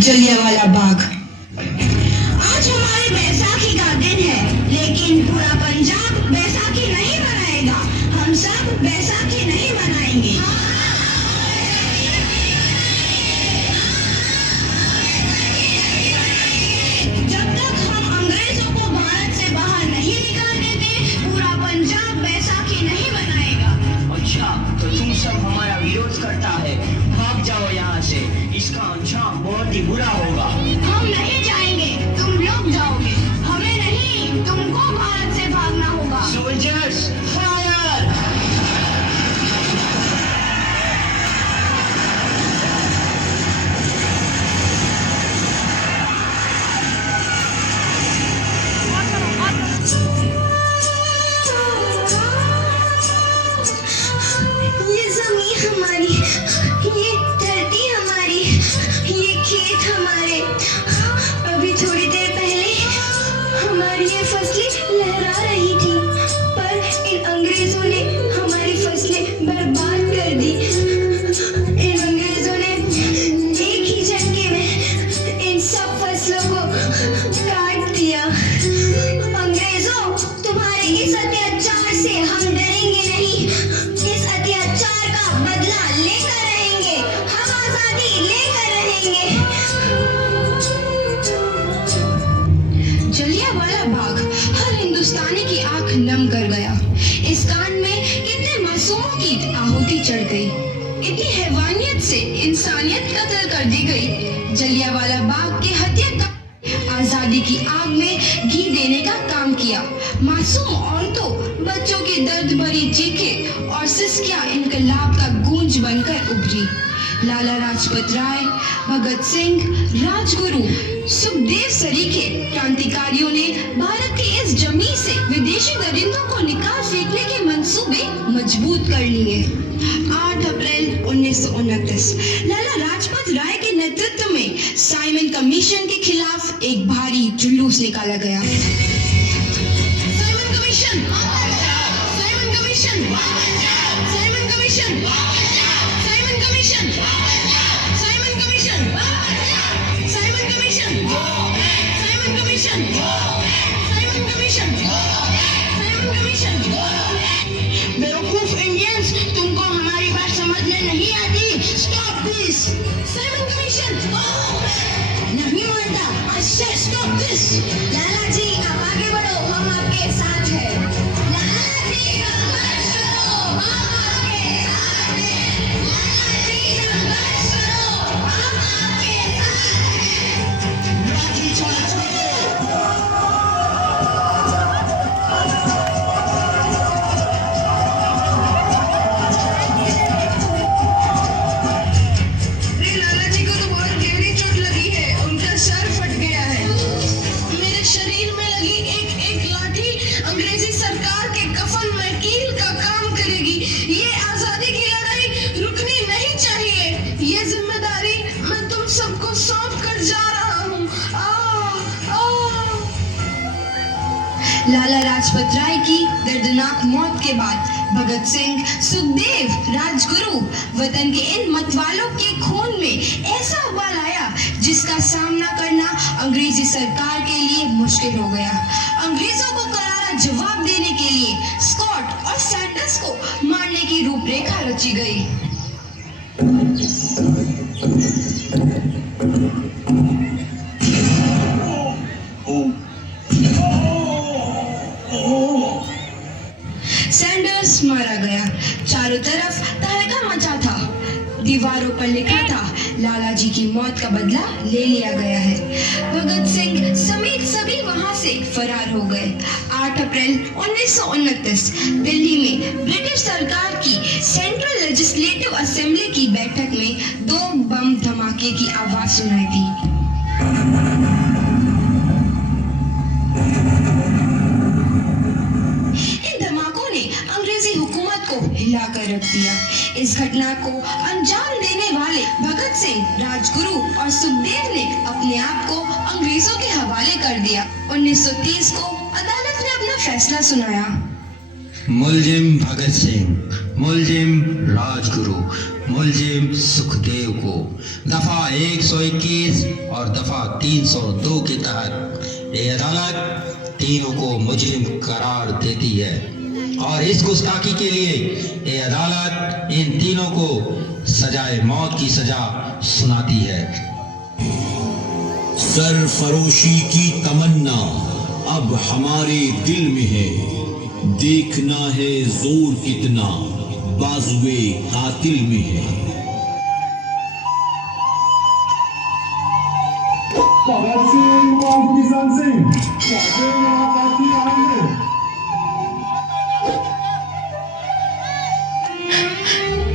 जलियांवाला बाग। आज हमारे बैसाखी का दिन है, लेकिन पूरा पंजाब बैसाखी नहीं मनाएगा। हम सब बैसाखी नहीं मनाएंगे। जब तक हम अंग्रेजों को भारत से बाहर नहीं निकाल देते, पूरा पंजाब बैसाखी नहीं मनाएगा। अच्छा, तो तुम सब हमारा विरोध करता है, भाग जाओ यहाँ से। इसका अंजाम बहुत ही बुरा होगा। हम नहीं जाएंगे, तुम लोग जाओगे। हमें नहीं, तुमको भारत से भागना होगा। Soldiers fire! ये जमीन हमारी, ये धरती हमारी, ये खेत हमारे। अभी थोड़ी देर पहले हमारी ये फसलें लहरा रही थी, पर इन अंग्रेजों ने हमारी फसलें बर्बाद कर दी। इन अंग्रेजों ने एक ही झटके में इन सब फसलों को काट दिया। अंग्रेजों, तुम्हारे इस अत्याचार से हम डरेंगे नहीं। इस अत्याचार का बदला लेकर रहेंगे। हम आजादी लेकर रहेंगे। जलियांवाला बाग हर हिंदुस्तानी की आंख नम कर गया। इस कांड में कितने मासूमों की आहुति चढ़ गई, इतनी हैवानियत से इंसानियत कत्ल कर दी गई। जलियांवाला बाग के हत्याकांड आजादी की आग में घी देने का काम किया। मासूम औरतों, बच्चों की दर्द भरी चीखें और सिसकियां इनकलाब का गूंज बनकर उभरी। लाला लाजपत राय, भगत सिंह, राजगुरु, सुखदेव सरीखे क्रांतिकारियों ने भारत की इस जमीन से विदेशी दरिंदों को निकाल फेंकने के मंसूबे मजबूत कर लिए। 8 अप्रैल 1929 लाला लाजपत राय के नेतृत्व में साइमन कमीशन के खिलाफ एक भारी जुलूस निकाला गया। Simon commission, Simon commission, Simon commission, Simon commission, Simon commission, Simon commission, Simon commission, Simon commission, Simon commission. बेवकूफ इंडियंस, तुमको हमारी बात समझ में नहीं आती। Stop this. साइमन कमीशन नहीं मानता। अच्छा, स्टॉप दिस। लाला जी, आप आगे बढ़ो, हम आपके साथ हैं। लाला जी, संघर्ष करो, हम आपके साथ हैं। लाला जी, संघर्ष करो, हम आपके साथ हैं। लाठी चार्ज करो! लाला जी को तो बहुत गहरी चोट लगी है, उनका सर फट गया है। मेरे शरीर में लगी एक एक लाठी अंग्रेजी सरकार के कफन में कील का काम करेगी। ये आजादी की लड़ाई रुकनी नहीं चाहिए। ये जिम्मेदारी मैं तुम सबको सौंप कर जा रहा हूँ। लाला लाजपत राय की दर्दनाक मौत के बाद भगत सिंह, सुखदेव, राजगुरु वतन के इन मतवालों के खून में ऐसा उबाल आया जिसका सामना करना अंग्रेजी सरकार के लिए मुश्किल हो गया। अंग्रेजों को करारा जवाब देने के लिए स्कॉट और सैंडर्स को मारने की रूपरेखा रची गई। सैंडर्स मारा गया। चारों तरफ तहलका मचा था। दीवारों पर लिखा था, लाला जी की मौत का बदला ले लिया गया है। भगत सिंह समेत सभी वहां से फरार हो गए। 8 अप्रैल 1929 दिल्ली में ब्रिटिश सरकार की सेंट्रल लेजिस्लेटिव असेंबली की बैठक में 2 बम धमाके की आवाज सुनाई दी। हिला कर रख दिया। इस घटना को अंजाम देने वाले भगत सिंह, राजगुरु और सुखदेव ने अपने आप को अंग्रेजों के हवाले कर दिया। 1930 को अदालत ने अपना फैसला सुनाया। मुलजिम भगत सिंह, मुलजिम राजगुरु मुलजिम सुखदेव को दफा 121 और दफा 302 के तहत ये अदालत तीनों को मुजरिम करार देती है और इस गुस्ताखी के लिए ये अदालत इन तीनों को सजाए मौत की सजा सुनाती है। सरफरोशी की तमन्ना अब हमारे दिल में है, देखना है जोर कितना बाजुए कातिल में है। भगत सिंह और किशन सिंह काफी आएंगे।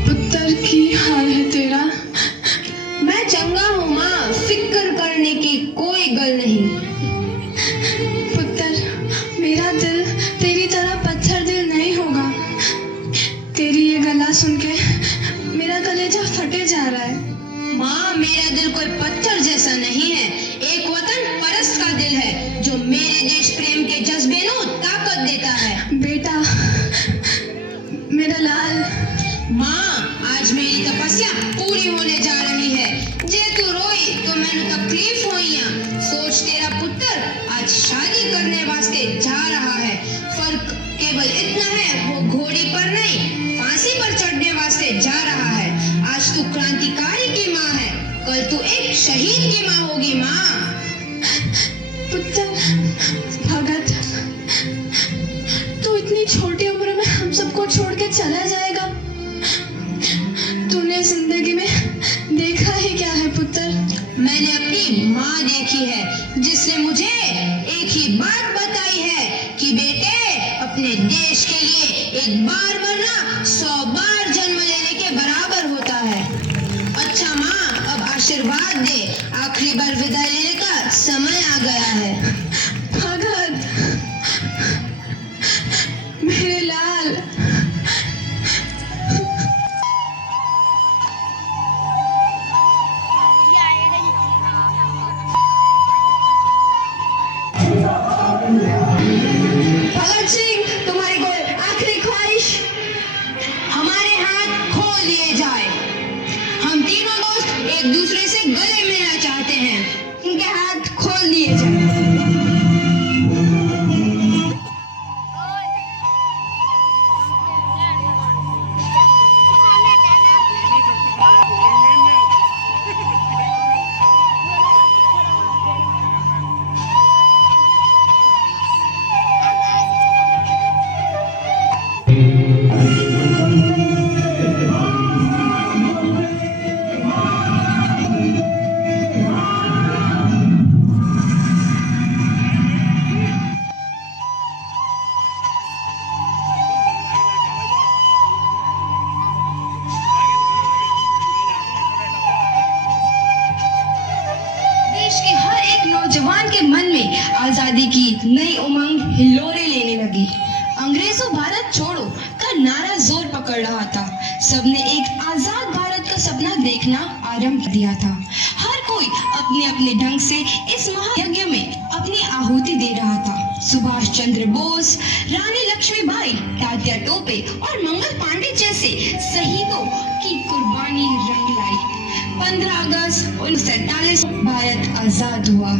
पुत्र की हाल है तेरा। मैं चंगा हूँ माँ, फिक्र करने की कोई गल नहीं। पुत्र, मेरा दिल तेरी तरह पत्थर दिल नहीं होगा। तेरी ये गला सुन के मेरा कलेजा फटे जा रहा है। माँ, मेरा दिल कोई पत्थर जैसा नहीं है, एक वतन परस्त का दिल है जो मेरे देश प्रेम के जज्बे को ताकत देता है। बेटा, मेरा लाल। माँ, आज मेरी तपस्या पूरी होने जा रही है। जे तू रोई तो मैंने तकलीफ हुई। सोच, तेरा पुत्र आज शादी करने वास्ते जा रहा है। फर्क केवल इतना है, वो घोड़ी पर नहीं फांसी पर चढ़ने वास्ते जा रहा है। आज तू क्रांतिकारी की माँ है, कल तू एक शहीद की माँ होगी। माँ, पुत्र भगत, तू इतनी छोटी उम्र में हम सबको छोड़ के चला जाएगा। तूने जिंदगी में देखा ही क्या है पुत्र? मैंने अपनी माँ देखी है जिसने मुझे एक ही बात बताई है कि बेटे, अपने देश के लिए एक बार मरना 100 बार जन्म लेने के बराबर होता है। अच्छा माँ, अब आशीर्वाद दे, आखिरी बार विदाई लेने का समय आ गया है। भगत, मेरे लाल। भगत सिंह, तुम्हारी कोई आखिरी ख्वाहिश? हमारे हाथ खोल दिए जाए। हम तीनों दोस्त एक दूसरे से गले मिलना चाहते हैं। इनके हाथ खोल दिए जाए। नौजवान के मन में आजादी की नई उमंग हिलोरे लेने लगी। अंग्रेजों भारत छोड़ो का नारा जोर पकड़ रहा था। सबने एक आजाद भारत का सपना देखना आरंभ कर दिया था। हर कोई अपने अपने ढंग से इस महायज्ञ में अपनी आहुति दे रहा था। सुभाष चंद्र बोस, रानी लक्ष्मीबाई, तात्या टोपे और मंगल पांडे जैसे शहीदों की कुर्बानी रंग लाई। 15 अगस्त 1947 भारत आजाद हुआ।